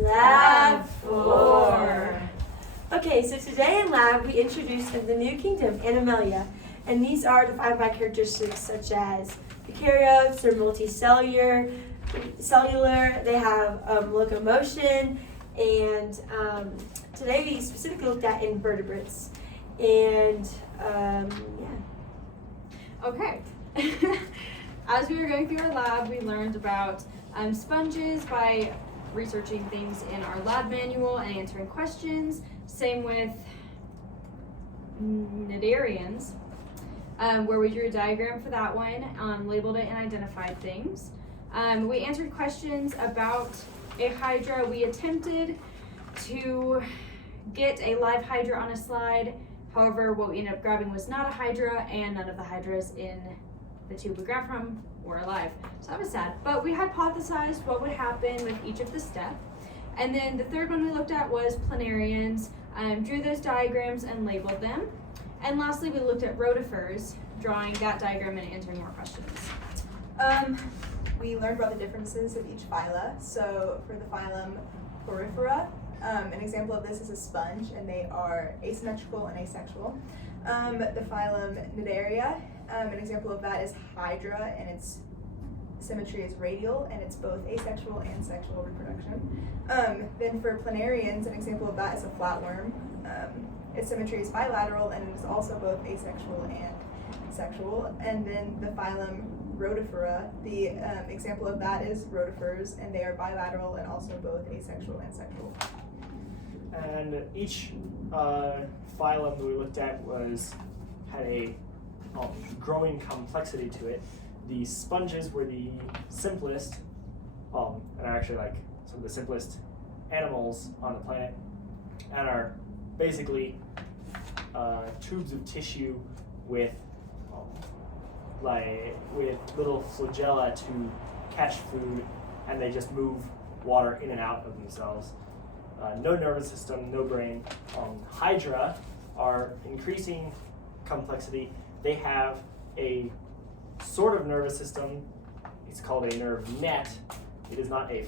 Lab 4. Okay, so today in lab we introduced the new kingdom, Animalia, and these are defined by characteristics such as eukaryotes, they're multicellular, they have locomotion, and today we specifically looked at invertebrates. And yeah. Okay. As we were going through our lab, we learned about sponges by researching things in our lab manual and answering questions. Same with cnidarians, where we drew a diagram for that one, labeled it, and identified things. We answered questions about a hydra. We attempted to get a live hydra on a slide. However, what we ended up grabbing was not a hydra, and none of the hydras in the tube we grabbed from were alive. So that was sad. But we hypothesized what would happen with each of the steps. And then the third one we looked at was planarians, drew those diagrams and labeled them. And lastly, we looked at rotifers, drawing that diagram and answering more questions. We learned about the differences of each phyla. So for the phylum Porifera, an example of this is a sponge, and they are asymmetrical and asexual. The phylum Cnidaria, an example of that is Hydra, and its symmetry is radial, and it's both asexual and sexual reproduction. Then for planarians, an example of that is a flatworm. Its symmetry is bilateral, and it is also both asexual and sexual. And then the phylum Rotifera, the example of that is rotifers, and they are bilateral and also both asexual and sexual. And each phylum that we looked at had a growing complexity to it. The sponges were the simplest, and are actually like some of the simplest animals on the planet, and are basically tubes of tissue with little flagella to catch food, and they just move water in and out of themselves. No nervous system, no brain. Hydra are increasing complexity. They have a sort of nervous system. It's called a nerve net. It is not a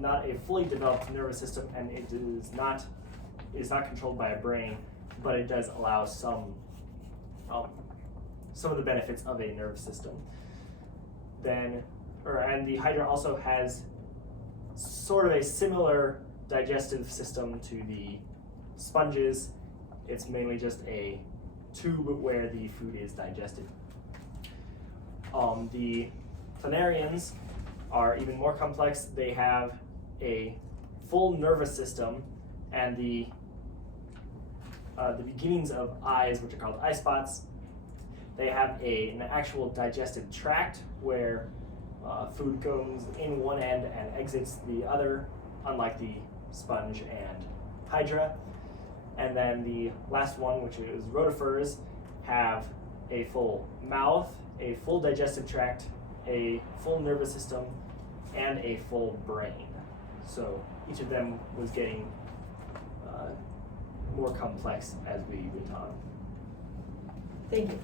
not a fully developed nervous system, and it is not controlled by a brain, but it does allow some of the benefits of a nervous system. And the Hydra also has sort of a similar digestive system to the sponges. It's mainly just a tube where the food is digested. The planarians are even more complex. They have a full nervous system and the beginnings of eyes, which are called eye spots. They have an actual digestive tract where food goes in one end and exits the other, unlike the sponge and Hydra. And then the last one, which is rotifers, have a full mouth, a full digestive tract, a full nervous system, and a full brain. So each of them was getting more complex as we went on. Thank you.